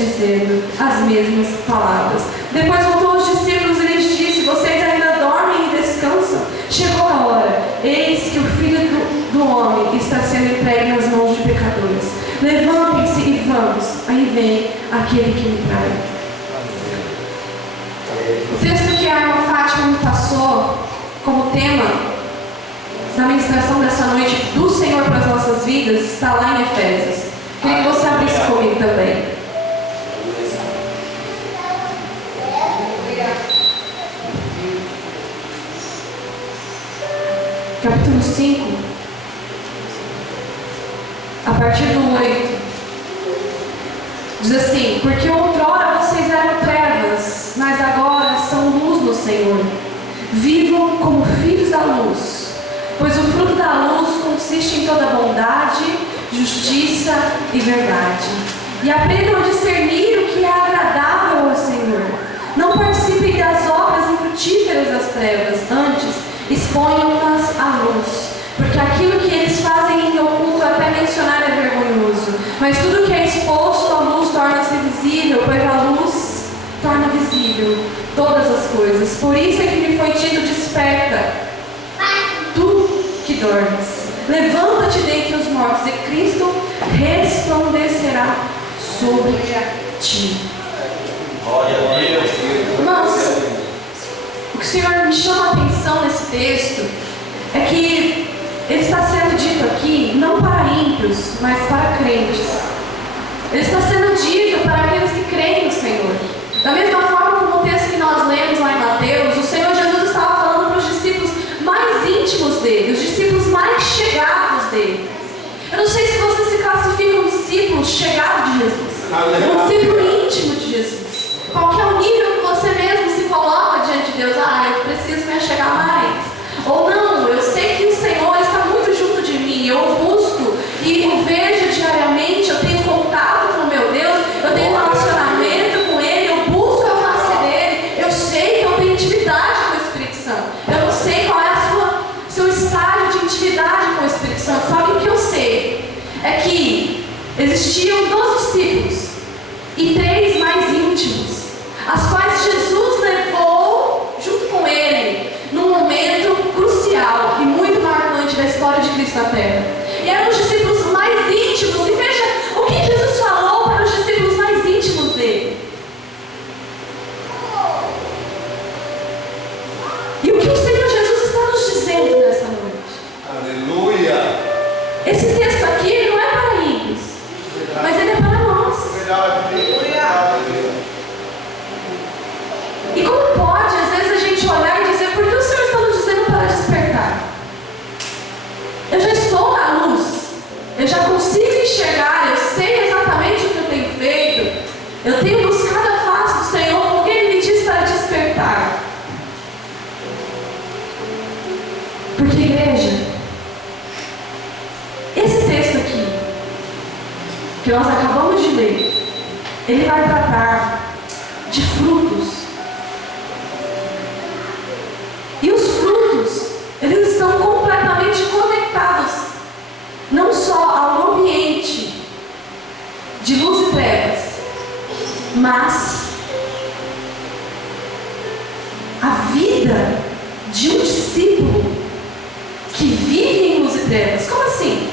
dizendo as mesmas palavras. Depois voltou aos discípulos e lhes disse: vocês ainda dormem e descansam? Chegou a hora, eis que o Filho do Homem está sendo entregue nas mãos de pecadores. Levantem-se e vamos. Aí vem aquele que me trai. O texto que a irmã Fátima me passou como tema da ministração dessa noite do Senhor para as nossas vidas está lá em Efésios. Queria que você abrisse comigo também. Capítulo 5, a partir do 8, diz assim: porque outrora vocês eram trevas, mas agora são luz no Senhor. Vivam como filhos da luz, pois o fruto da luz consiste em toda bondade, justiça e verdade. E aprendam a discernir o que é agradável ao Senhor. Não participem das obras infrutíferas das trevas, antes exponham-nas à luz, porque aquilo que eles fazem em oculto, até mencionar, é vergonhoso. Mas tudo que é exposto à luz torna-se visível, pois a luz torna visível todas as coisas. Por isso é que lhe foi dito: desperta, tu que dormes, levanta-te dentre os mortos, e Cristo resplandecerá sobre ti. Glória a Deus. Irmãos, o que o Senhor me chama a atenção nesse texto é que ele está sendo dito aqui não para ímpios, mas para crentes. Ele está sendo dito para aqueles que creem no Senhor. Da mesma forma como o texto que nós lemos lá em Mateus, o Senhor Jesus estava falando para os discípulos mais íntimos dele, os discípulos mais chegados dele. Eu não sei se você se classifica um discípulo chegado de Jesus, um discípulo íntimo de Jesus. Qual que é o nível que você mesmo se coloca diante de Deus? Eu preciso me achegar mais. Ou não, eu sei que o Senhor está muito junto de mim, eu o busco e o vejo diariamente, eu tenho contato com o meu Deus, eu tenho relacionamento com Ele, eu busco a face dEle, eu sei que eu tenho intimidade com o Espírito Santo. Eu não sei qual é o seu estágio de intimidade com o Espírito Santo. Sabe o que eu sei? É que existiam 12 discípulos e 3 mais íntimos, as quais Jesus levou junto com Ele num momento crucial e muito marcante da história de Cristo na Terra. E eram os discípulos mais íntimos. E veja o que Jesus falou para os discípulos mais íntimos dele. E o que o Senhor Jesus está nos dizendo nessa noite? Aleluia. Esse texto aqui ele não é para ímpios, mas ele é para nós. E como pode, às vezes, a gente olhar e dizer: por que o Senhor está nos dizendo para despertar? Eu já estou na luz, eu já consigo enxergar, eu sei exatamente o que eu tenho feito, eu tenho buscado a face do Senhor, porque Ele me diz para despertar. Porque, igreja, esse texto aqui, que nós acabamos de ler, ele vai tratar de frutos. E os frutos, eles estão completamente conectados, não só ao ambiente de luz e trevas, mas a vida de um discípulo que vive em luz e trevas. Como assim?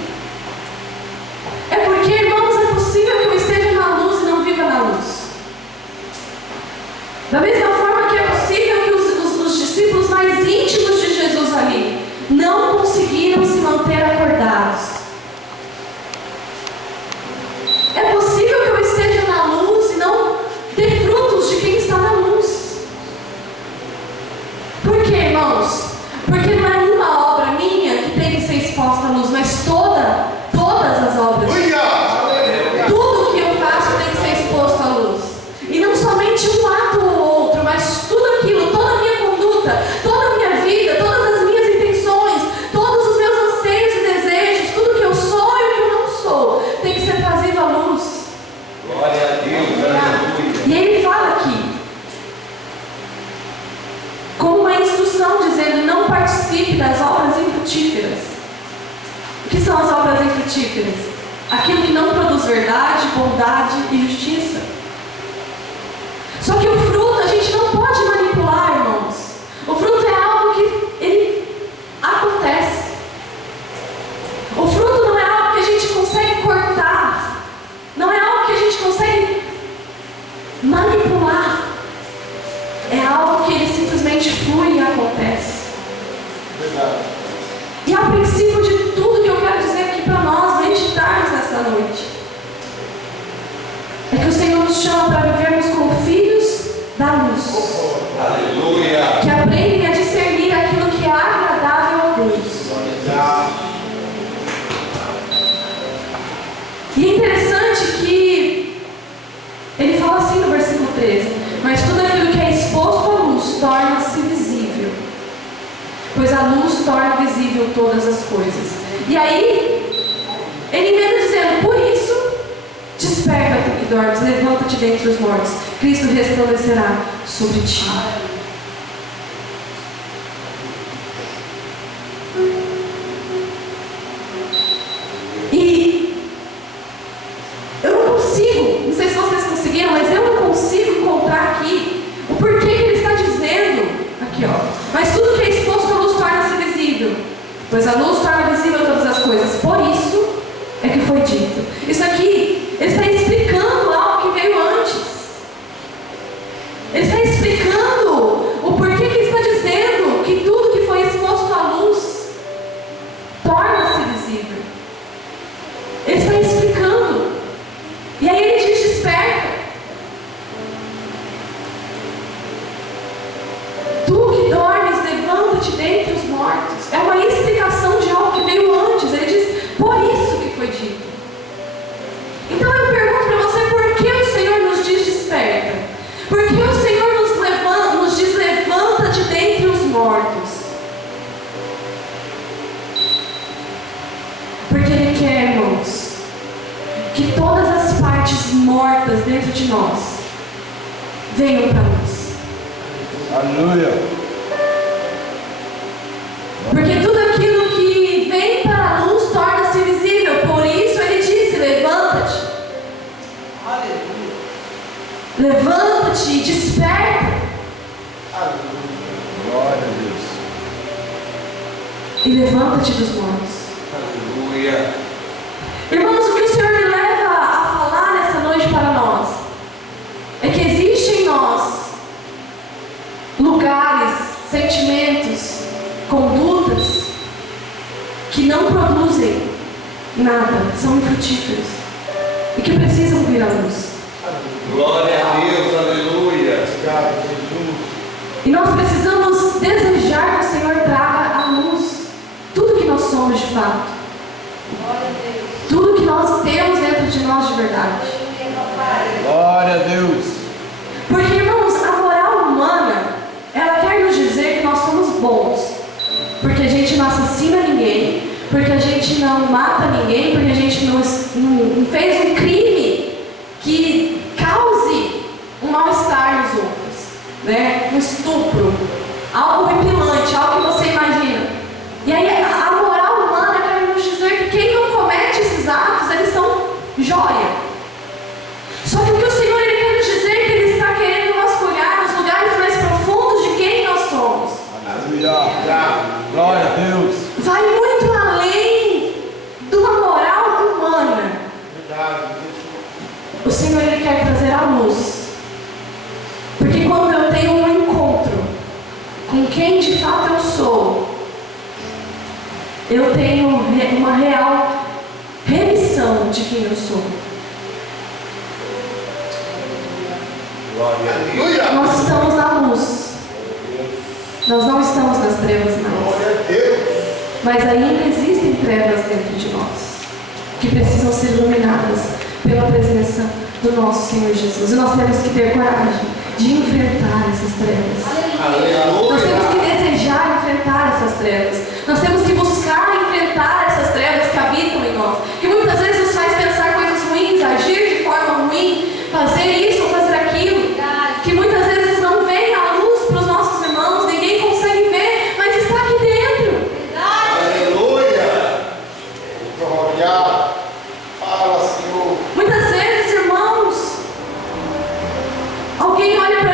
É porque, irmãos, é possível que eu esteja na luz e não viva na luz. Da mesma forma que é possível que os discípulos mais íntimos de Jesus ali não conseguiram se manter acordados. É possível que eu esteja na luz e não ter frutos de quem está na luz. Por quê, irmãos? Porque não é uma obra minha que tem que ser exposta à luz, mas todas as obras. Tudo que eu faço tem que ser exposto à luz. E não somente um ato ou outro, mas tudo aquilo, toda a minha conduta, toda a minha vida, todas as minhas intenções, todos os meus anseios e desejos, tudo que eu sou e o que eu não sou, tem que ser trazido à luz. Glória a Deus. E ele fala aqui, como uma instrução, dizendo: não participe das obras infrutíferas. O que são as obras infrutíferas? Aquilo que não produz verdade, bondade e justiça. Só que o fruto a gente não pode manipular, irmãos. O fruto é algo que ele acontece. O fruto não é algo que a gente consegue cortar. Não é algo que a gente consegue manipular. É algo que ele simplesmente flui e acontece. Verdade. E a princípio de tudo que eu quero dizer aqui para nós meditarmos nessa noite, é que o Senhor nos chama para vivermos como filhos da luz. Aleluia. Que aprendem a discernir aquilo que é agradável a Deus. E é interessante que ele fala assim no versículo 13: mas tudo aquilo que é exposto à luz torna-se visível, pois a luz torna visível todas as coisas. E aí, ele emenda dizendo: por isso, desperta tu que dormes, levanta-te dentre os mortos, Cristo resplandecerá sobre ti. E eu não consigo, não sei se vocês conseguiram, mas eu não consigo encontrar aqui o porquê que ele está dizendo aqui, ó. Mas tudo que é exposto à luz torna-se visível, pois a luz torna visível todas as coisas. Por isso é que foi dito. Isso aqui, ele está explicando algo que veio antes. Ele está explicando o porquê que ele está dizendo que tudo que foi exposto à luz torna-se visível. Ele está explicando. E aí ele diz: desperta. Tu que dormes, levanta-te dentre os mortos. É uma explicação de algo que veio antes. Ele diz: por isso que foi dito. Então eu pergunto para você: por que o Senhor nos diz desperta? Por que o Senhor nos diz levanta-te dentre os mortos? Porque Ele quer, irmãos, que todas as partes mortas dentro de nós venham para a luz. Aleluia. Porque tudo aquilo que vem para a luz torna-se visível. Por isso ele disse: levanta-te. Aleluia. Levanta-te e desperta. Glória a Deus. E levanta-te dos mortos. Aleluia. Irmãos, o que o Senhor me leva a falar nessa noite para nós é que existe em nós lugares, sentimentos, condutas que não produzem nada, são infrutíferos e que precisam vir à luz. Glória a Deus. Aleluia. E nós precisamos desejar que o Senhor traga à luz tudo que nós somos de fato, tudo que nós temos dentro de nós de verdade. Glória a Deus. Porque, irmãos, a moral humana, ela quer nos dizer que nós somos bons, porque a gente não assassina ninguém, porque a gente não mata ninguém, porque a gente não fez um crime que cause um mal-estar nos outros, né? Um estupro, algo horripilante, algo que você imagina. E aí a moral humana quer nos dizer que quem não comete esses atos, eles são jóia. Só que o que o Senhor ele quer nos dizer é que Ele está querendo vasculhar nos lugares mais profundos de quem nós somos. Aleluia. Glória a Deus. Vai muito além de uma moral humana. O Senhor ele quer trazer a luz. Porque quando eu tenho um encontro com quem de fato eu sou, eu tenho uma real remissão de quem eu sou. Glória a Deus. Nós estamos na luz. Nós não estamos nas trevas mais. Mas ainda existem trevas dentro de nós, que precisam ser iluminadas pela presença do nosso Senhor Jesus. E nós temos que ter coragem de enfrentar essas trevas. Nós temos que desejar enfrentar essas trevas. Nós temos que buscar enfrentar essas trevas que habitam em nós, que muitas vezes nos faz pensar coisas ruins, agir de forma ruim, fazer isso ou fazer aquilo, que muitas vezes não vem à luz para os nossos irmãos, ninguém consegue ver, mas está aqui dentro. Aleluia. Glória. Fala, Senhor. Muitas vezes, irmãos, alguém olha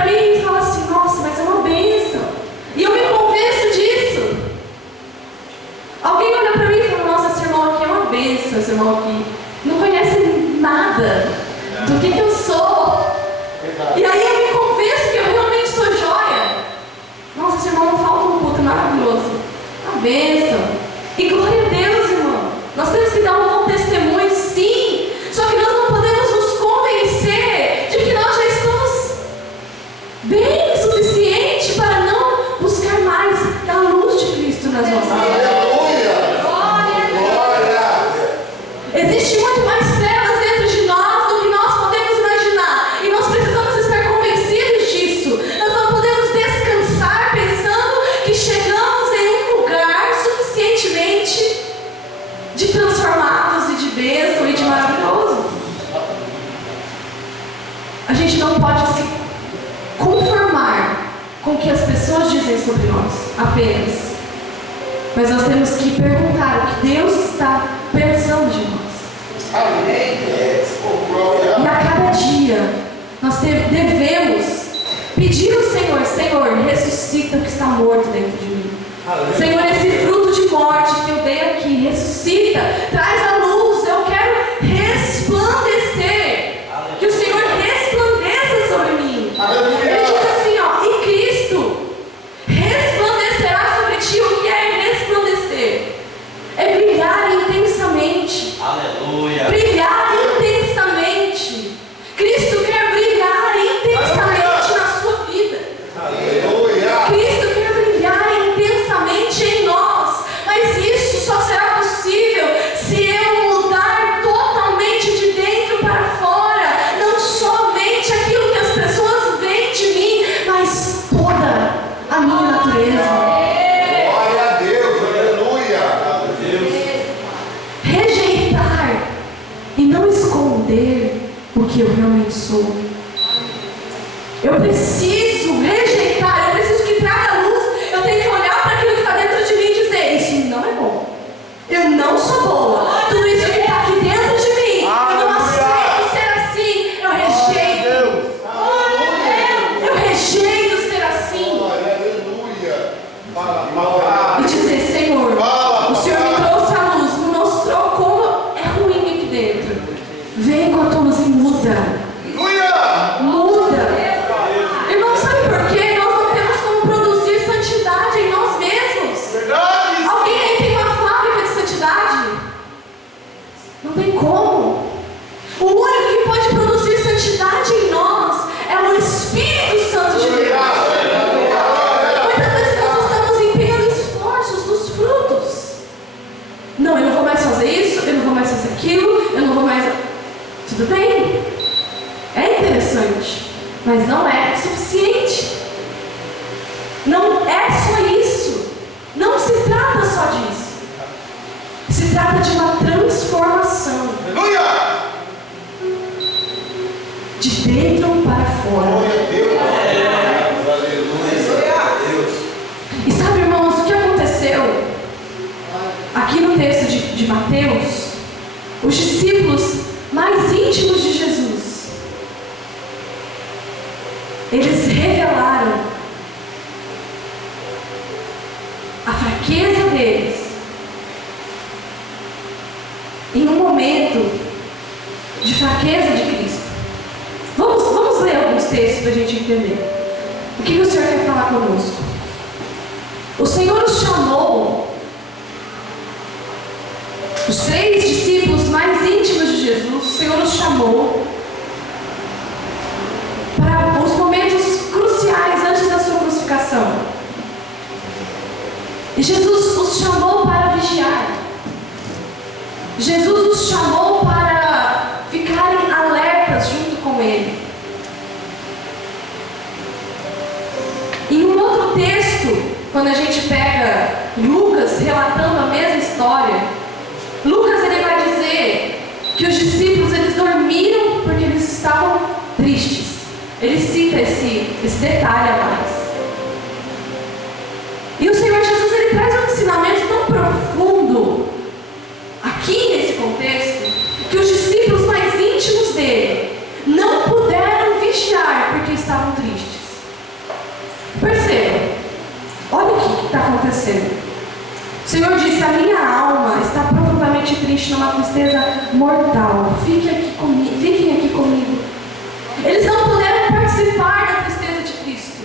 A gente não pode se conformar com o que as pessoas dizem sobre nós, apenas. Mas nós temos que perguntar o que Deus está pensando de nós. Amém. E a cada dia, nós devemos pedir ao Senhor: Senhor, ressuscita o que está morto dentro de mim. Senhor, esse fruto de morte que eu dei aqui, ressuscita, traz a luz. Eu quero resplandecer. Que o Senhor resplandeça sobre mim. Ele diz assim, ó: e Cristo resplandecerá sobre ti. O que é resplandecer? É brilhar intensamente. Aleluia. Brilhar intensamente. Cristo quer brilhar intensamente na sua vida. Aleluia. Cristo quer brilhar intensamente em nós. Mas isso só será possível se eu mudar totalmente de dentro para fora. Não somente aquilo que as pessoas veem de mim, mas toda a minha natureza. Glória a Deus. Aleluia. Rejeitar e não esconder o que eu realmente sou. Eu preciso rejeitar, eu preciso que traga luz. Eu tenho que olhar para aquilo que está dentro de mim e dizer: isso não é bom. Eu não sou boa. Tudo isso que está aqui dentro de mim, eu não aceito ser assim. Eu rejeito. Eu rejeito ser assim. Aleluia. Fala. E dizer: Senhor, o Senhor me trouxe a luz, me mostrou como é ruim aqui dentro. Vem com a tua luz e muda. Aleluia. Muda. Irmão, sabe por quê? Nós não temos como produzir santidade em nós mesmos. Verdade. Alguém aí tem uma fábrica de santidade? Não tem como. O único que pode produzir santidade em nós é o Espírito Santo de Deus. Muitas vezes nós estamos empenhando esforços nos frutos. Não, eu não vou mais fazer isso, eu não vou mais fazer aquilo, eu não vou mais... Tudo bem. É interessante, mas não é suficiente. Não é só isso. Não se trata só disso. Se trata de uma transformação Aleluia. de dentro para fora. Glória a Deus. Aleluia. E sabe, irmãos, o que aconteceu aqui no texto de Mateus? Os discípulos mais íntimos de Jesus, eles revelaram a fraqueza deles em um momento de fraqueza de Cristo. Vamos ler alguns textos para a gente entender o que o Senhor quer falar conosco. O Senhor os chamou, os 3 discípulos mais íntimos de Jesus, o Senhor os chamou para os momentos cruciais antes da sua crucificação. E Jesus os chamou para vigiar. Jesus os chamou para ficarem alertas junto com Ele. Em um outro texto, quando a gente pega Lucas relatando a mesma história, Lucas ele vai dizer que os discípulos eles dormiram porque eles estavam tristes. Ele cita esse detalhe a mais. E o Senhor Jesus ele traz um ensinamento tão profundo aqui nesse contexto, que os discípulos mais íntimos dele não puderam vigiar porque estavam tristes. Percebam, olha o que está acontecendo. O Senhor disse: a minha alma está profundamente triste, numa tristeza mortal. Fiquem aqui comigo. Eles não puderam participar da tristeza de Cristo.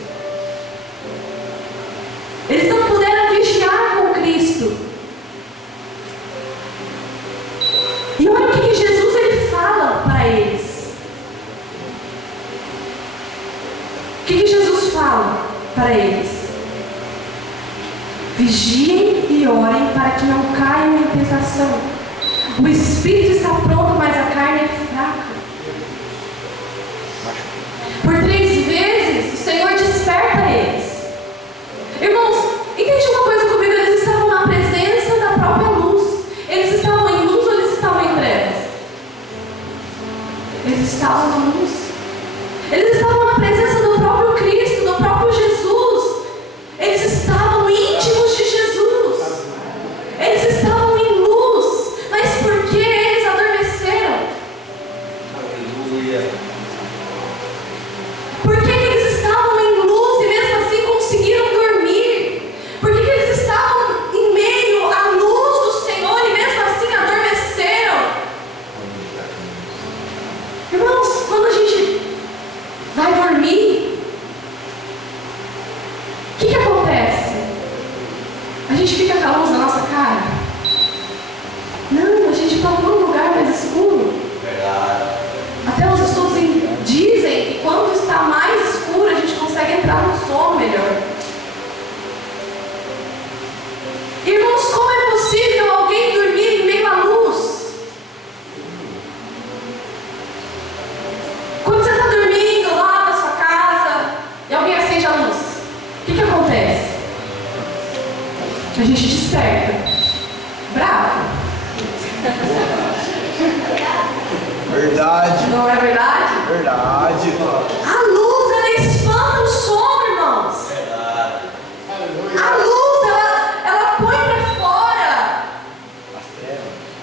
Eles não puderam vigiar com Cristo. E olha o que Jesus ele fala para eles. O que Jesus fala para eles? Vigiem e orem para que não caiam em tentação. O espírito está pronto, mas a carne é fraca. Por 3 vezes o Senhor desperta eles. Irmãos, entende uma coisa comigo? Eles estavam na presença da própria luz. Eles estavam em luz ou eles estavam em trevas? Eles estavam em luz. A gente desperta. Bravo. Verdade. Não é verdade? Verdade. A luz, ela espanta o sono, irmãos. A luz, ela põe pra fora.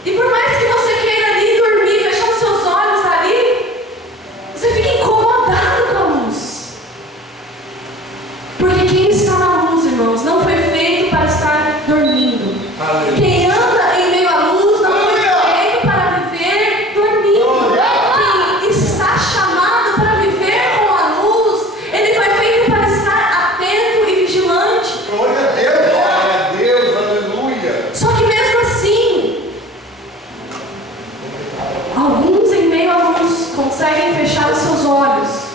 E por mais que você queira ali dormir, fechar os seus olhos ali, você fica incomodado com a luz. Porque quem está na luz, irmãos, não foi feito para estar dormindo. Quem anda em meio à luz não foi feito para viver dormindo. Quem está chamado para viver com a luz, ele foi feito para estar atento e vigilante. Glória a Deus. Glória a Deus, aleluia. Só que mesmo assim, alguns em meio à luz conseguem fechar os seus olhos.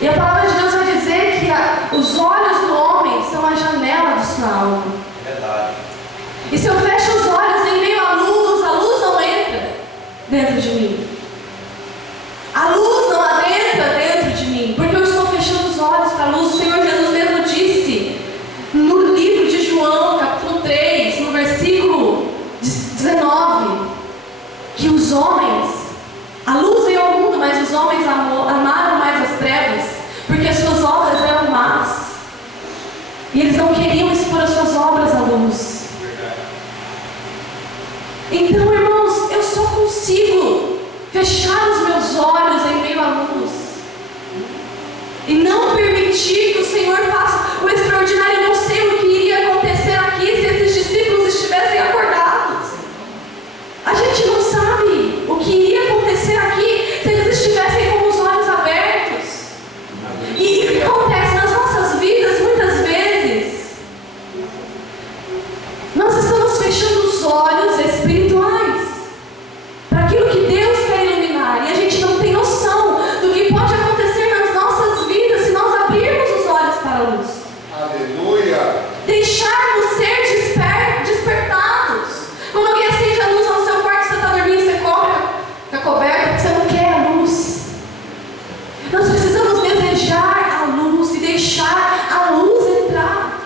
E a palavra de Deus vai dizer que os olhos do homem são a janela de sua alma. Verdade. E se eu fecho os olhos em meio à luz, a luz não entra dentro de mim. A luz não adentra dentro de mim, porque eu estou fechando os olhos para a luz. O Senhor Jesus mesmo disse no livro de João, capítulo 3, no versículo 19, que os homens, a luz veio ao mundo, mas os homens amaram mais as trevas, porque as suas obras eram más. E eles não queriam expor as suas obras à luz. Então, irmãos, eu só consigo fechar os meus olhos em meio à luz e não permitir que o Senhor faça o extraordinário. Eu não sei o que iria acontecer aqui se esses discípulos estivessem acordados. A gente não sabe o que iria acontecer aqui se eles estivessem com os olhos abertos. E o que acontece nas nossas vidas, muitas vezes, nós estamos fechando os olhos espirituais para aquilo que Deus quer iluminar, e a gente não tem noção do que pode acontecer nas nossas vidas se nós abrirmos os olhos para a luz. Aleluia. Deixarmos ser despertados. Quando alguém acende a luz no seu quarto, você está dormindo, você cobre a coberta porque você não quer a luz. Nós precisamos desejar a luz e deixar a luz entrar.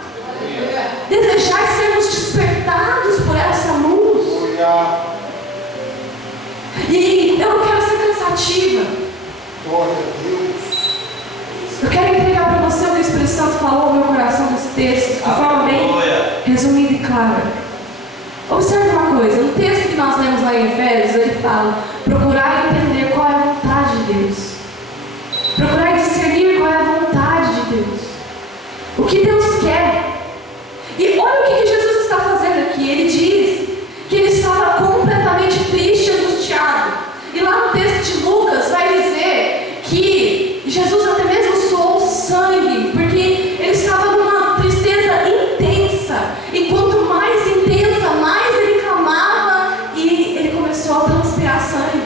Desejar sermos despertados por essa luz. Aleluia. E eu não quero ser cansativa. Glória a Deus. Eu quero entregar para você o que o Espírito Santo falou no meu coração nesse texto, de forma bem resumida e clara. Observe uma coisa, no texto que nós lemos lá em Efésios, ele fala: procurar entender qual é a vontade de Deus. Procurar discernir qual é a vontade de Deus. O que Deus quer. E olha o que Jesus está fazendo aqui. Ele diz que ele estava completamente triste e angustiado. E lá no texto de Lucas vai dizer que Jesus até mesmo suou sangue, porque ele estava numa tristeza intensa. E quanto mais intensa, mais ele clamava e ele começou a transpirar sangue.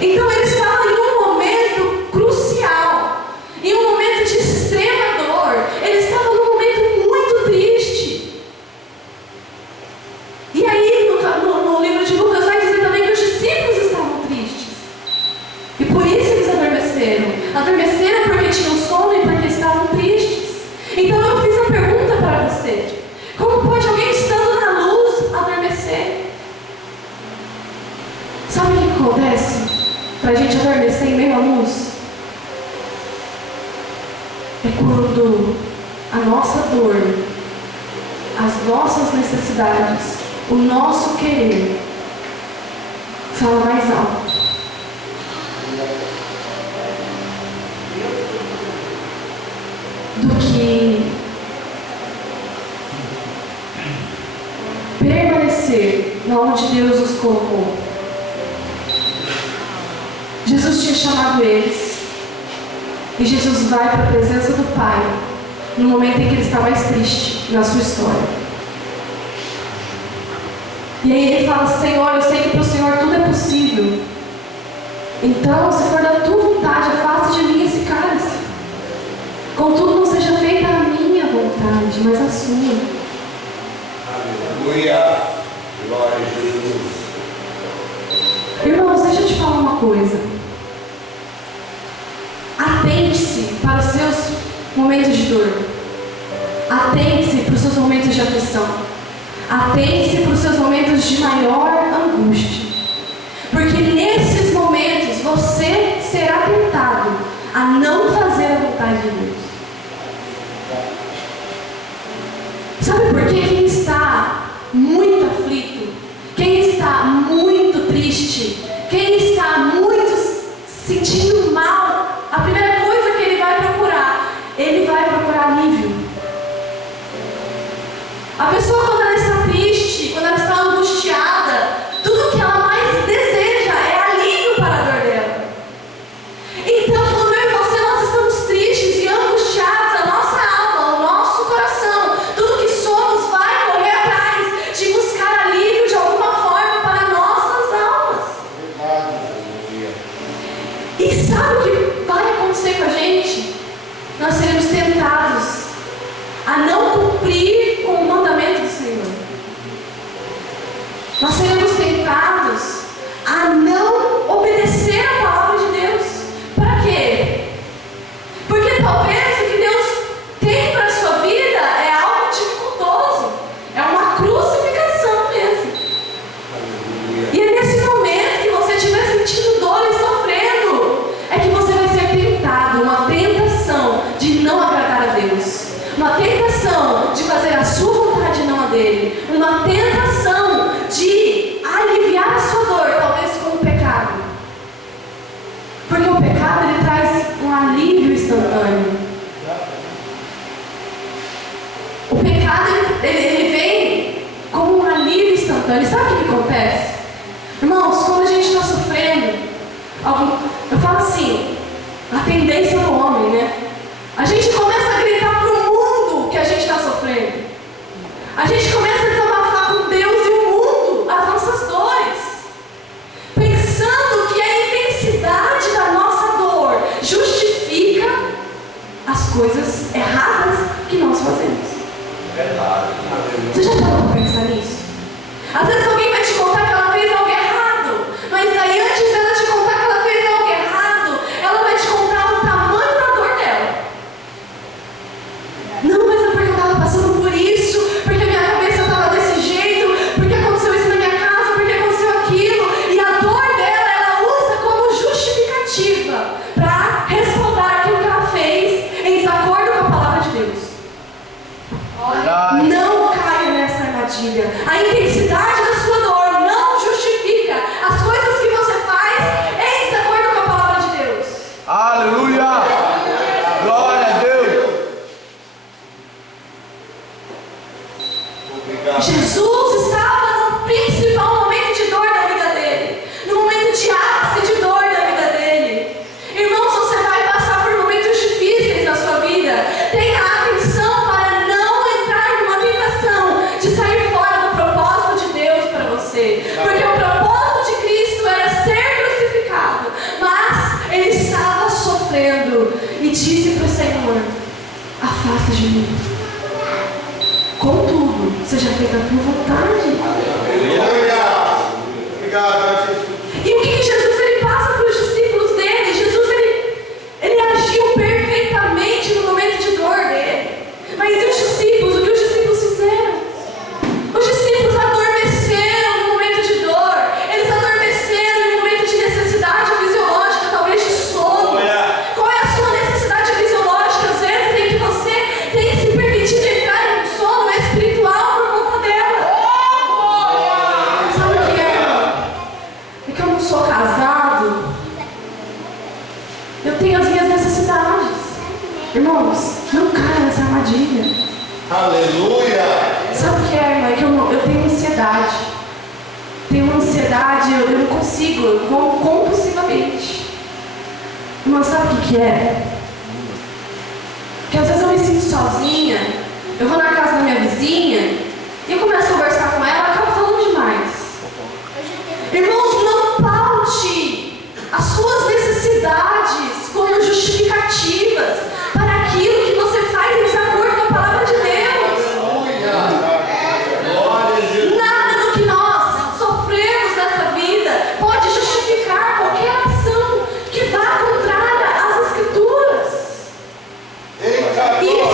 Então ele estava em um momento crucial, em um momento de extrema dor. Ele estava num momento muito triste. E aí no livro de Lucas vai dizer também que os discípulos estavam tristes. E por isso eles adormeceram. Adormeceram porque tinham sono e porque estavam tristes. Então eu fiz a pergunta para você: como pode alguém estando na luz adormecer? Sabe o que acontece para a gente adormecer em meio à luz? É quando a nossa dor, as nossas necessidades, o nosso querer fala mais alto. Do que permanecer onde Deus os colocou. Jesus tinha chamado eles, e Jesus vai para a presença do Pai no momento em que ele está mais triste na sua história. E aí ele fala: Senhor, eu sei que para o Senhor tudo é possível. Então, se for da tua vontade, afasta de mim esse cálice. Contudo, não seja feita a minha vontade, mas a sua. Aleluia. Glória a Jesus. Irmãos, deixa eu te falar uma coisa. Atente-se para os seus momentos de dor. Atente-se para os seus momentos de aflição. Atente-se para os seus momentos de maior angústia. Porque nesses momentos você será tentado a não fazer a vontade de Deus. Sabe por quê? Quem está muito aflito, quem está muito triste, quem está muito se sentindo mal, a primeira coisa que ele vai procurar alívio. A pessoa, quando ela está triste, quando ela está angustiada, tudo que ela mais deseja é alívio para a dor dela. Então, quando eu e você, nós estamos tristes e angustiados, a nossa alma, o nosso coração, tudo que somos vai correr atrás de buscar alívio de alguma forma para nossas almas. E sabe o que vai acontecer com a gente? Nós seremos tentados a não cumprir com o mandamento do Senhor. Nós seremos tentados a não obedecer a palavra de Deus. Para quê? Porque talvez o que Deus tem para a sua vida é algo dificultoso. É uma crucificação mesmo. E é nesse momento que você estiver sentindo dor e sofrendo, é que você vai ser tentado, uma tentação de não agradar a Deus. Uma tentação de fazer a sua vontade e não a dele. Uma tentação de aliviar a sua dor, talvez com o pecado. Porque o pecado, ele traz um alívio instantâneo. O pecado, ele vem como um alívio instantâneo. Sabe o que acontece? Irmãos, quando a gente está sofrendo, eu falo assim, a tendência do homem, né? A gente começa a gritar para o mundo que a gente está sofrendo. A gente começa a desabafar com Deus e o mundo as nossas dores, pensando que a intensidade da nossa dor justifica as coisas erradas que nós fazemos. Verdade. Você já parou para pensar nisso? Às vezes alguém vai te contar que ela fez algo errado, mas aí antes dela te contar que ela fez algo errado, ela vai te contar o tamanho da dor dela. Não, mas é porque eu estava passando por isso, porque a minha cabeça estava desse jeito, porque aconteceu isso na minha casa, porque aconteceu aquilo. E a dor dela, ela usa como justificativa para respaldar aquilo que ela fez em desacordo com a palavra de Deus. Não caia nessa armadilha. A intensidade da sua dor não justifica as coisas que você faz em desacordo com a palavra de Deus. Aleluia! Glória a Deus! Obrigado. Jesus estava no principal momento de dor da vida dele, no momento de ápice de dor da vida dele. Irmãos, você vai passar por momentos difíceis na sua vida. Tenha atenção para não entrar numa tentação de sair fora do propósito de Deus para você. Porque o propósito de Cristo era ser crucificado, mas ele estava sofrendo e disse para o Senhor: afasta de mim. Contudo, seja feita a tua vontade. Aleluia. Obrigado, Jesus. E o que Jesus ele passa para os discípulos dele? Jesus ele agiu perfeitamente no momento de dor dele. Mas e os discípulos? O que os discípulos fizeram? Os discípulos adormeceram no momento de dor. Eles adormeceram no momento de necessidade fisiológica, talvez de sono. Qual é a sua necessidade fisiológica? Às vezes em que você tem se permitido entrar em um sono espiritual por conta dela. Sabe o que é? É que eu não sou casado. Eu tenho as minhas necessidades. Irmãos, não caia nessa armadilha. Aleluia. Sabe o que é, irmã? É que eu tenho ansiedade. Tenho uma ansiedade, eu não consigo, eu como compulsivamente. Irmã, sabe o que é? Porque às vezes eu me sinto sozinha, eu vou na casa da minha vizinha e eu começo a conversar com ela, acabo falando demais. Irmãos, não paute as suas necessidades como justificativas para aquilo que você faz em desacordo com a palavra de Deus. Glória a Jesus. Nada do que nós sofremos nessa vida pode justificar qualquer ação que vá contrária às Escrituras. Eita, E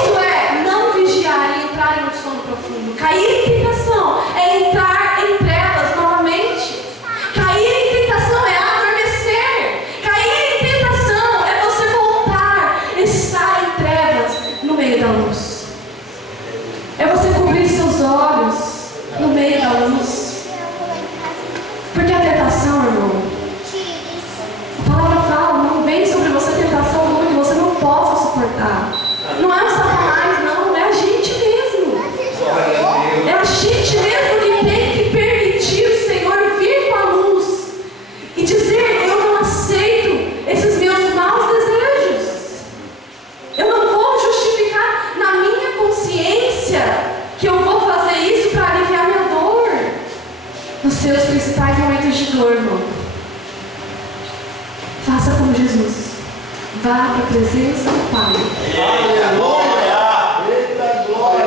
Vá para a presença do Pai. Aleluia. Eita glória.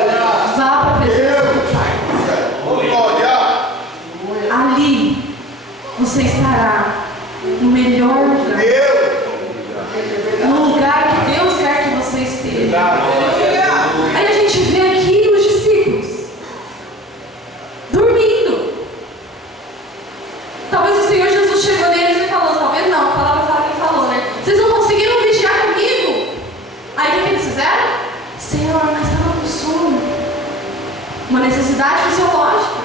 Vá para a presença do Pai. Glória. Ali você estará no melhor lugar. Deus. No lugar que Deus quer que você esteja. Aí a gente vê aqui os discípulos dormindo. Talvez o Senhor Jesus chegou neles e falou, talvez não, a palavra fala que ele falou, né? Vocês não conseguiram vigiar comigo? Aí o que eles fizeram? Senhor, mas estava com sono. Uma necessidade fisiológica.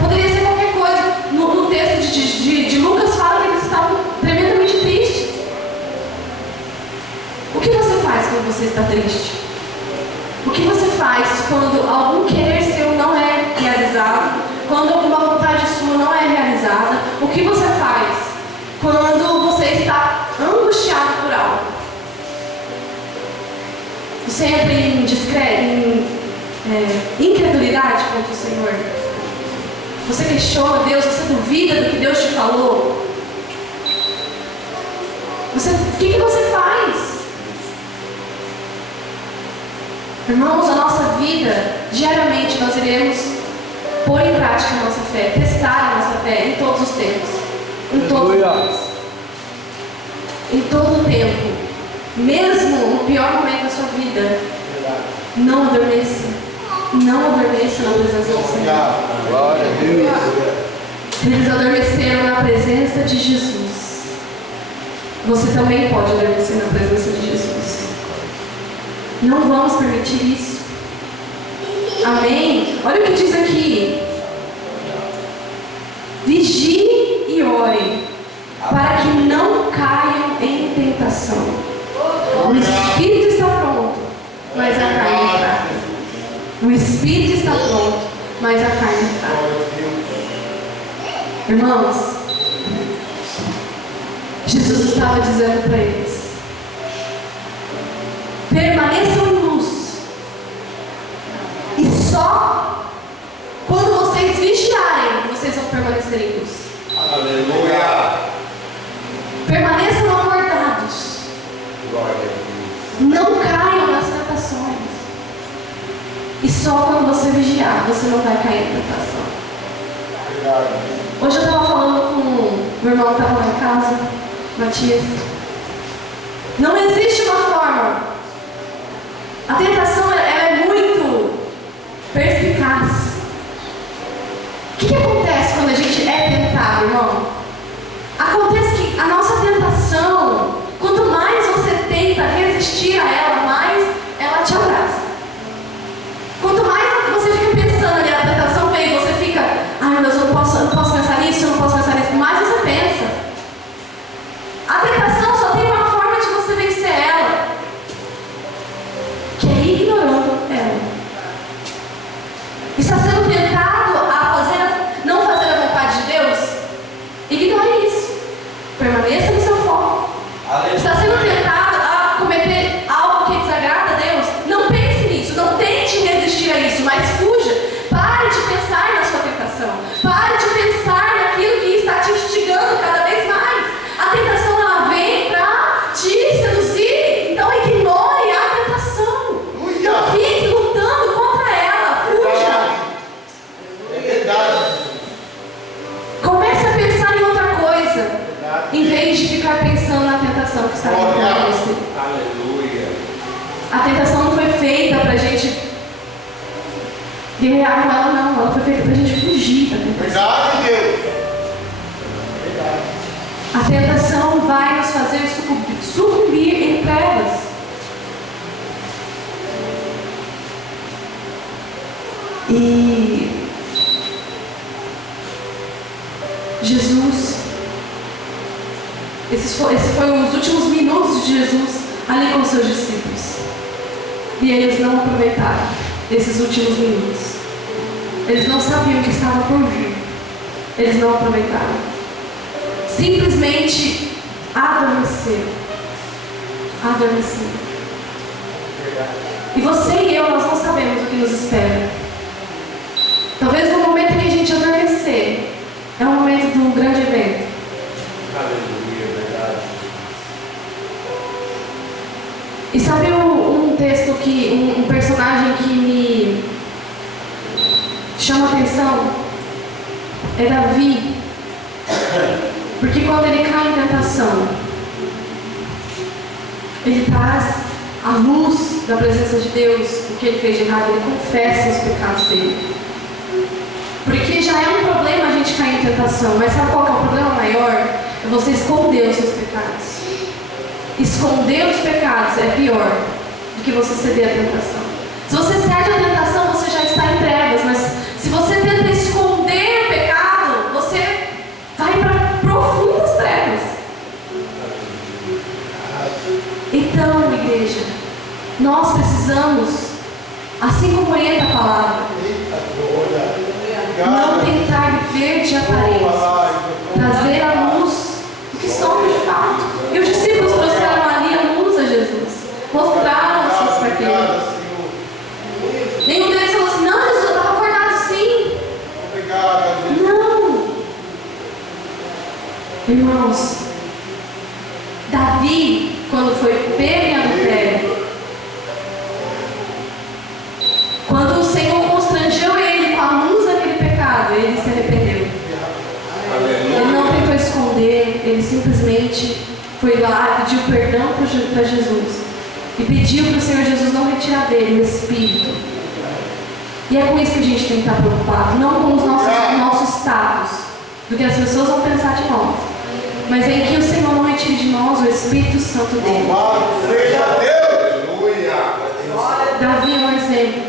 Poderia ser qualquer coisa. No texto de Lucas fala que eles estavam tremendamente tristes. O que você faz quando você está triste? O que você faz quando algum querer seu não é realizado? Quando alguma vontade sua não é realizada? O que você faz quando você está angustiado por algo? Você entra em incredulidade contra o Senhor? Você questiona Deus? Você duvida do que Deus te falou? O que você faz? Irmãos, a nossa vida, diariamente nós iremos pôr em prática a nossa fé, testar a nossa fé em todos os tempos. Em todos os tempos. Em todo o tempo. Mesmo no pior momento da sua vida, não adormeça. Não adormeça na presença do Senhor. Glória a Deus. Eles adormeceram na presença de Jesus. Você também pode adormecer na presença de Jesus. Não vamos permitir isso. Amém? Olha o que diz aqui. Vigie e ore, para que não caiam em tentação. O espírito está pronto, mas a carne é fraca. O espírito está pronto, mas a carne é fraca. Irmãos, Jesus estava dizendo para eles: permaneçam em luz, e só quando vocês vigiarem, vocês vão permanecer em luz. Aleluia. Permaneçam acordados. Glória a Deus. Não caiam nas tentações. E só quando você vigiar, você não vai cair em tentação. Hoje eu estava falando com o meu irmão que estava lá em casa, Matias. Não existe uma forma. A tentação ela é muito perspicaz. O que acontece quando a gente é tentado, irmão? Acontece que a nossa tentação, quanto mais você tenta resistir a ela, mais ela te abraça. Quanto mais você fica pensando ali, a tentação vem e você fica, ai meu Deus, eu não posso pensar nisso, eu não posso pensar nisso, mais você pensa. A tentação só tem uma forma de você vencer ela, que é ignorando ela. Está sendo tentado a não fazer a vontade de Deus? Ignore isso. Permaneça no seu foco. Está sendo tentado a cometer algo que desagrada a Deus? Não pense nisso, não tente resistir a isso, mas fuja. Pare de pensar na sua tentação. Pare de pensar naquilo que está te instigando cada vez mais. A tentação ela vem para te seduzir, então ignore a tentação. Não fique lutando contra ela, fuja. É verdade. Comece a pensar em outra coisa, em vez de ficar pensando na tentação que está contra você. Aleluia. A tentação não foi feita para a gente guerrear com ela, não. Ela foi feita para a gente fugir da tentação. Verdade, Deus. A tentação vai nos fazer sucumbir em trevas. E Jesus, esses foram os últimos minutos de Jesus ali com os seus discípulos. E eles não aproveitaram esses últimos minutos. Eles não sabiam o que estava por vir. Eles não aproveitaram. Simplesmente adormeceram. Adormeceram. E você e eu, nós não sabemos o que nos espera. Talvez no momento que a gente adormecer, é o momento do grande evento. Aleluia, verdade. E sabe um texto que, um personagem que me chama a atenção? É Davi. Porque quando ele cai em tentação, ele traz a luz da presença de Deus, o que ele fez de errado, ele confessa os pecados dele. Porque já é um problema a gente cair em tentação, mas sabe qual que é o problema maior? É você esconder os seus pecados. Esconder os pecados é pior do que você ceder à tentação. Se você cede à tentação, você já está em trevas, mas se você tenta esconder o pecado, você vai para profundas trevas. Então, igreja, nós precisamos, assim como orienta a palavra, não tentar viver de aparência, trazer à luz o que somos de fato. E os discípulos trouxeram ali a luz a Jesus, mostraram as suas fraquezas. Nenhum deles falou assim: não, Jesus, eu estava acordado sim. Não. Irmãos, Davi, quando foi pego em adultério, quando o Senhor constrangeu ele com a luz daquele pecado, ele se arrependeu. Ele não tentou esconder, ele simplesmente foi lá e pediu perdão para Jesus. E pediu para o Senhor Jesus não retirar dele o Espírito. E é com isso que a gente tem que estar preocupado, não com os nossos status, do que as pessoas vão pensar de nós, mas em que o Senhor não retire de nós o Espírito Santo dele. Davi é um exemplo.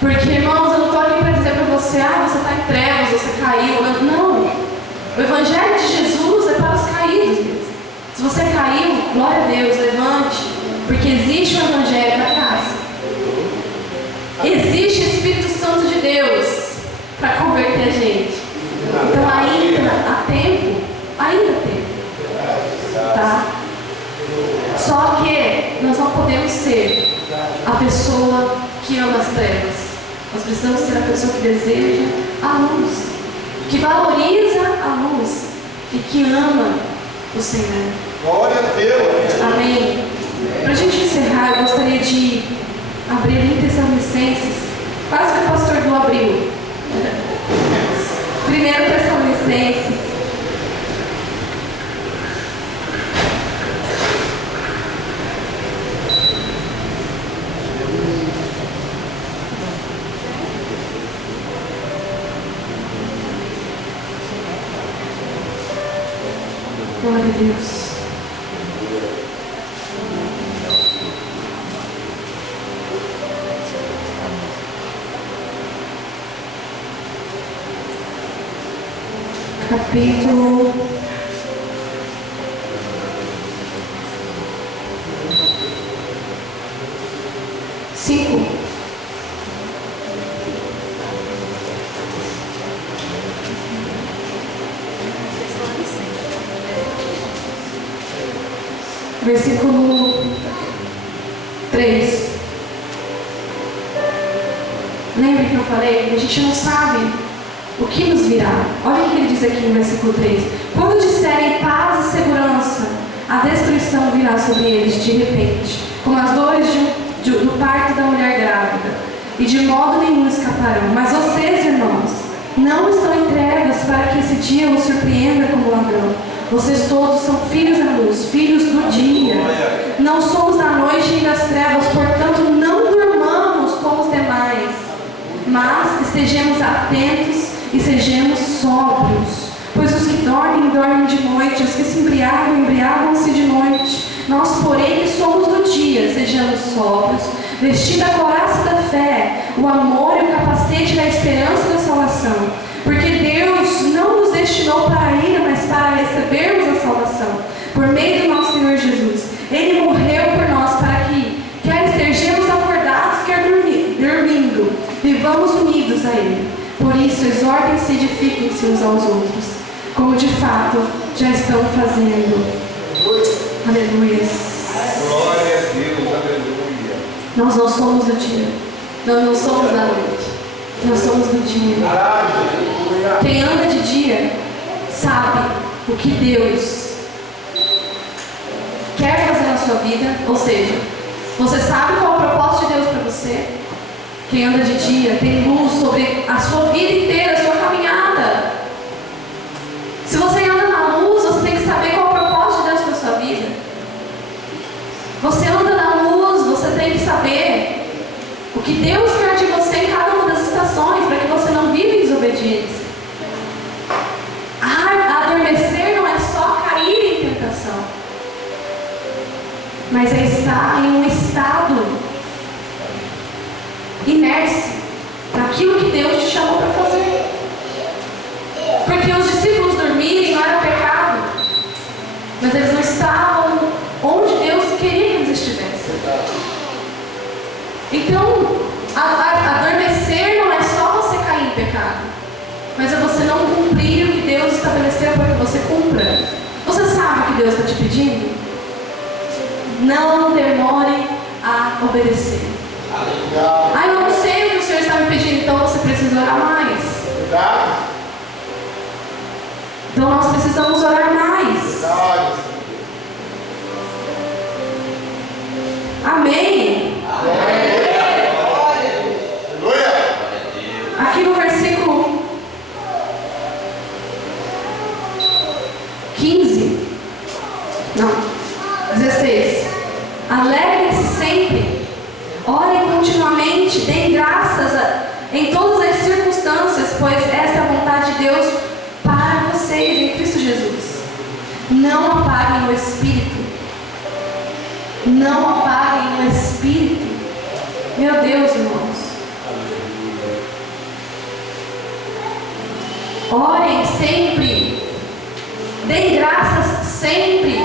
Porque, irmãos, eu não estou aqui para dizer para você: ah, você está em trevas, você caiu. Não. O Evangelho de Jesus é para os caídos mesmo. Se você caiu, glória a Deus, levante. Porque existe o Evangelho da graça. Existe o Espírito Santo de Deus para converter a gente. Então ainda há tempo. Ainda há tempo. Tá? Só que nós não podemos ser a pessoa que ama as trevas. Nós precisamos ser a pessoa que deseja a luz, que valoriza a luz e que ama o Senhor. Glória a Deus. Amém. Para a gente encerrar, eu gostaria de abrir em Tessalonicenses, quase que o pastor do abriu. 1 Tessalonicenses. Glória a Deus. Capítulo 5. Versículo 3. Lembra que eu falei? A gente não sabe o que nos virá. Olha o que ele diz aqui no versículo 3. Quando disserem paz e segurança, a destruição virá sobre eles de repente, como as dores do parto da mulher grávida, e de modo nenhum escaparão. Mas vocês, irmãos, não estão em trevas para que esse dia os surpreenda como ladrão. Vocês todos são filhos da luz, filhos do dia. Não somos da noite nem das trevas, portanto não durmamos como os demais, mas estejamos atentos e sejamos sóbrios. Pois os que dormem, dormem de noite, os que se embriagam, embriagam-se de noite. Nós, porém, que somos do dia, sejamos sóbrios, vestindo a couraça da fé, o amor e o capacete da esperança da salvação. Porque Deus não nos destinou para a ira, mas para recebermos a salvação, por meio do nosso Senhor Jesus. Ele morreu por nós para que, quer estejamos acordados, quer dormindo, vivamos unidos a Ele. Por isso, exortem-se e edifiquem-se uns aos outros, como de fato já estão fazendo. Aleluia. Glória a Deus, aleluia. Nós não somos do dia, nós não somos da noite, nós somos do dia. Quem anda de dia sabe o que Deus quer fazer na sua vida, ou seja, você sabe qual é o propósito de Deus para você. Quem anda de dia tem luz sobre a sua vida inteira, a sua caminhada. Se você anda na luz, você tem que saber qual é o propósito de Deus para a sua vida. Você anda na luz, você tem que saber o que Deus quer de você em cada uma das estações, para que você não viva em desobediência. Adormecer não é só cair em tentação, mas é estar em um estado inércia naquilo que Deus te chamou para fazer. Porque os discípulos dormirem não era pecado, mas eles não estavam onde Deus queria que eles estivessem. Então, adormecer não é só você cair em pecado, mas é você não cumprir o que Deus estabeleceu para que você cumpra. Você sabe o que Deus está te pedindo? Não demore a obedecer. Eu não sei o que o Senhor está me pedindo, então você precisa orar mais. Então nós precisamos orar mais. Amém? Aqui no versículo 16. Alegrem-se sempre, orem continuamente, deem graças em todas as circunstâncias, pois esta é a vontade de Deus para vocês em Cristo Jesus. Não apaguem o Espírito. Não apaguem o Espírito. Meu Deus, irmãos. Orem sempre. Deem graças sempre.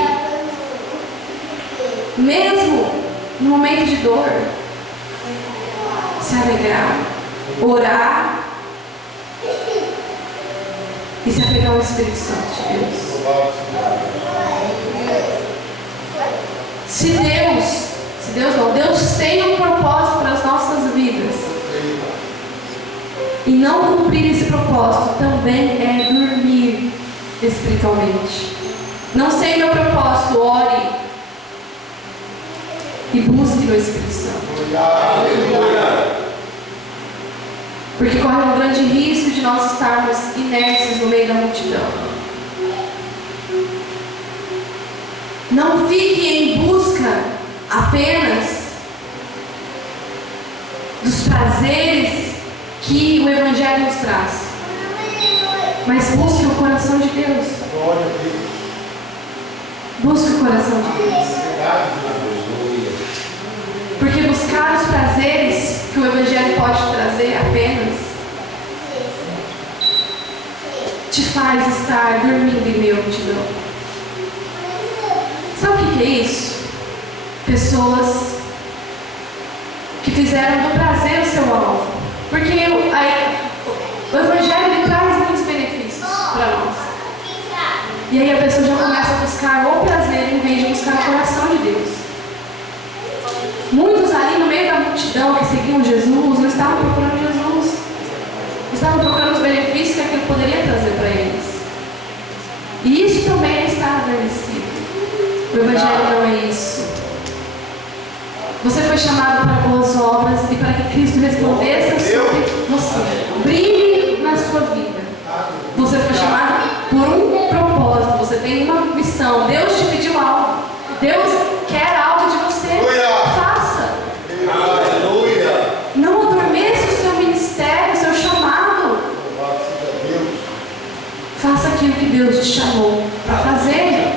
Mesmo no momento de dor. Se alegrar. Orar. E se apegar ao Espírito Santo de Deus. Deus tem um propósito para as nossas vidas. E não cumprir esse propósito também é dormir espiritualmente. Não sei meu propósito, ore e busque no Espírito Santo. Porque corre um grande risco de nós estarmos inertes no meio da multidão. Não fique em busca apenas dos prazeres que o Evangelho nos traz, mas busque o coração de Deus. Busque o coração de Deus. Porque buscar os prazeres que o Evangelho pode trazer apenas te faz estar dormindo em meio à multidão. Sabe o que é isso? Pessoas que fizeram do prazer o seu alvo. Porque o Evangelho ele traz muitos benefícios para nós. E aí a pessoa já começa a buscar o prazer em vez de buscar o coração de Deus. Muitos ali no meio da multidão que seguiam Jesus não estavam procurando Jesus. Estavam procurando os benefícios que aquilo poderia trazer para eles. E isso também é estar adormecido. O Evangelho não é isso. Você foi chamado para boas obras e para que Cristo resplandeça sobre você. Brilhe na sua vida. Você foi chamado por um propósito. Você tem uma missão. Deus te pediu algo. Deus quer algo de você. Faça. Não adormeça o seu ministério, o seu chamado. Faça aquilo que Deus te chamou para fazer.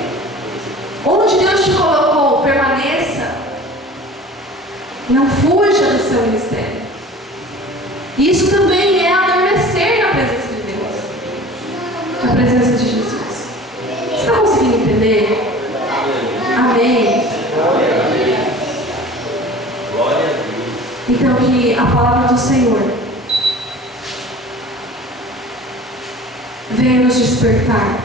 Onde Deus te colocou, permaneça. Não fuja do seu ministério. Isso também é adormecer na presença de Deus. Na presença de Jesus. Você está conseguindo entender? Amém. Então que a palavra do Senhor venha nos despertar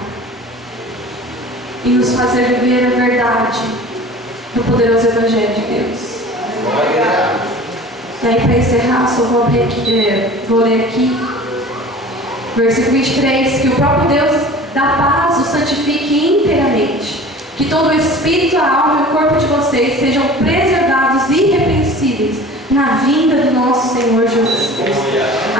e nos fazer viver a verdade do poderoso Evangelho de Deus. E aí, para encerrar, só vou abrir aqui, vou ler aqui, versículo 23, que o próprio Deus da paz o santifique inteiramente, Que todo o espírito, a alma e o corpo de vocês sejam preservados irrepreensíveis na vinda do nosso Senhor Jesus Cristo.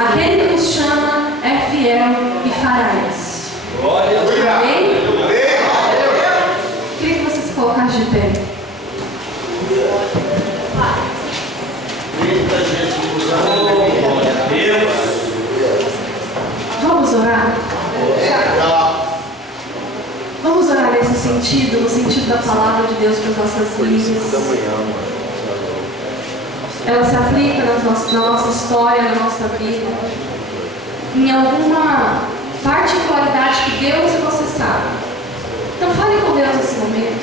Aquele que nos chama é fiel e fará isso. Glória a Deus. Amém? Queria que você se colocasse de pé. Eita Jesus, glória a Deus. Vamos orar? Vamos orar nesse sentido, no sentido da palavra de Deus para as nossas vidas. Ela se aplica na nossa história, na nossa vida, em alguma particularidade que Deus e você sabe. Então fale com Deus nesse momento.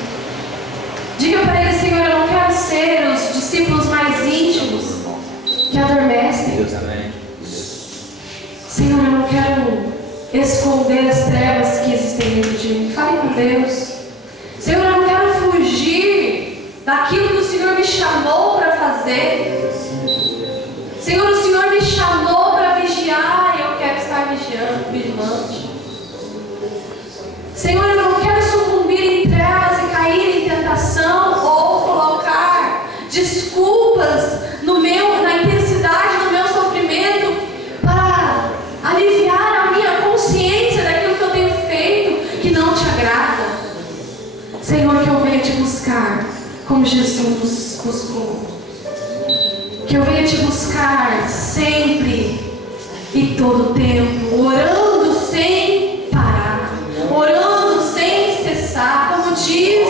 Diga para Ele: Senhor, eu não quero ser os discípulos mais íntimos que adormecem. Senhor, eu não quero esconder as trevas que existem dentro de mim. Fale com Deus. Senhor, eu não quero fugir daquilo que o Senhor me chamou para fazer. Senhor, o Senhor me chamou para vigiar e eu quero estar vigiando, vigilante. Senhor, eu não quero sucumbir em trevas e cair em tentação ou colocar desculpas na intensidade do meu sofrimento para aliviar a minha consciência daquilo que eu tenho feito que não te agrada. Senhor, que eu venha te buscar como Jesus buscou. Que eu venha te buscar sempre e todo o tempo, orando sem parar, orando sem cessar, como diz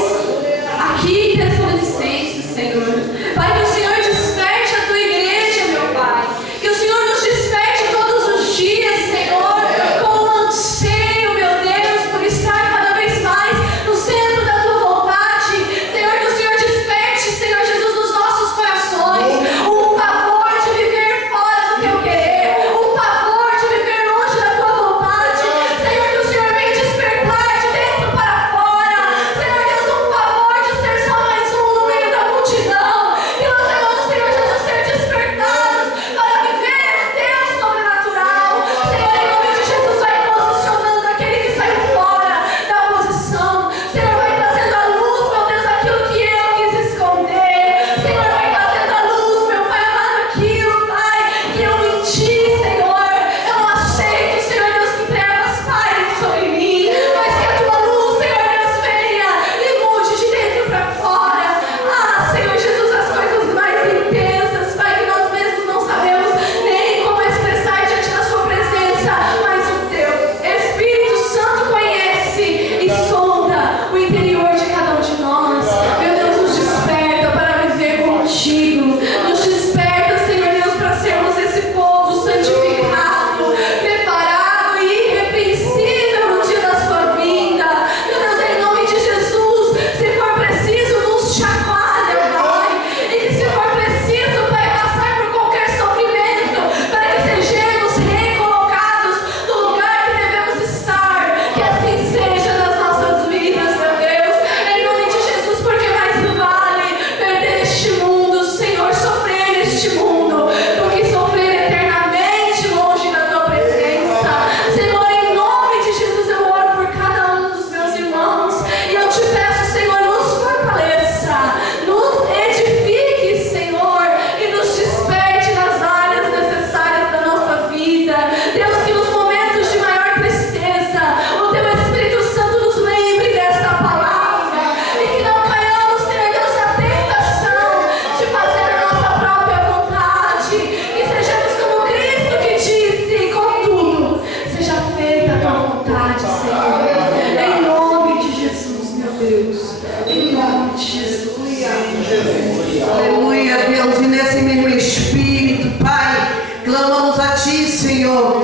aqui em Tessalonicenses, Senhor. Pai, que o Senhor desperte a tua igreja, meu Pai. Que o Senhor nos desperte todos os dias, Senhor, com um anseio, meu Deus, por estar cada vez mais no centro da tua vontade. Senhor, que o Senhor desperte, Senhor Jesus, nos nossos corações um pavor de viver fora do teu querer, um pavor de viver longe da tua vontade. Senhor, que o Senhor venha despertar de dentro para fora. Senhor Deus, um pavor de ser só mais um no meio da multidão. Que nós vamos, Senhor Jesus, ser despertados para viver o Deus sobrenatural. Senhor, em nome de Jesus, vai posicionando aquele que saiu fora da posição. Senhor, vai trazendo à luz, meu Deus, aquilo que eu quis esconder. Senhor, vai trazendo à luz, meu Pai amado, aquilo, Pai, que eu menti, Senhor. Eu não aceito, Senhor Deus, que trevas pairem sobre mim, mas que a tua luz, Senhor Deus, venha e mude de dentro para fora. Ah, Senhor Jesus, as coisas mais intensas, Pai, que nós mesmos não sabemos nem como expressar diante da sua presença, mas o teu Espírito Santo conhece e sonda o interior de cada um de nós. Meu Deus, nos desperta para viver contigo. Nos desperta, Senhor Deus, para sermos esse povo santificado, preparado e irrepreensível no dia da sua vinda. Meu Deus, em nome de Jesus, se for preciso, nos chacoalha, Pai. E que se for preciso, Pai, passar por qualquer sofrimento, para que sejamos recolocados no lugar que devemos estar. Que assim seja nas nossas vidas, meu Deus. Em nome de Jesus, porque mais vale perder este mundo, Senhor, sofrer neste mundo, do que sofrer eternamente longe da tua presença. Senhor, em nome de Jesus, eu oro por cada um dos meus irmãos e eu te peço, Senhor, nos fortaleça, nos edifique, Senhor, e nos desperte nas áreas necessárias da nossa vida. Deus, que nos momentos de maior tristeza, o teu Espírito Santo nos lembre desta palavra e que não caiamos, Senhor Deus, na tentação de fazer a nossa própria vontade. Que sejamos como Cristo que disse: contudo, seja feita a tua vontade, Senhor. Em nome de Jesus, meu Deus. Em nome de Jesus. Aleluia, Deus, e nesse mesmo Espírito, Pai, clamamos a Ti, Senhor,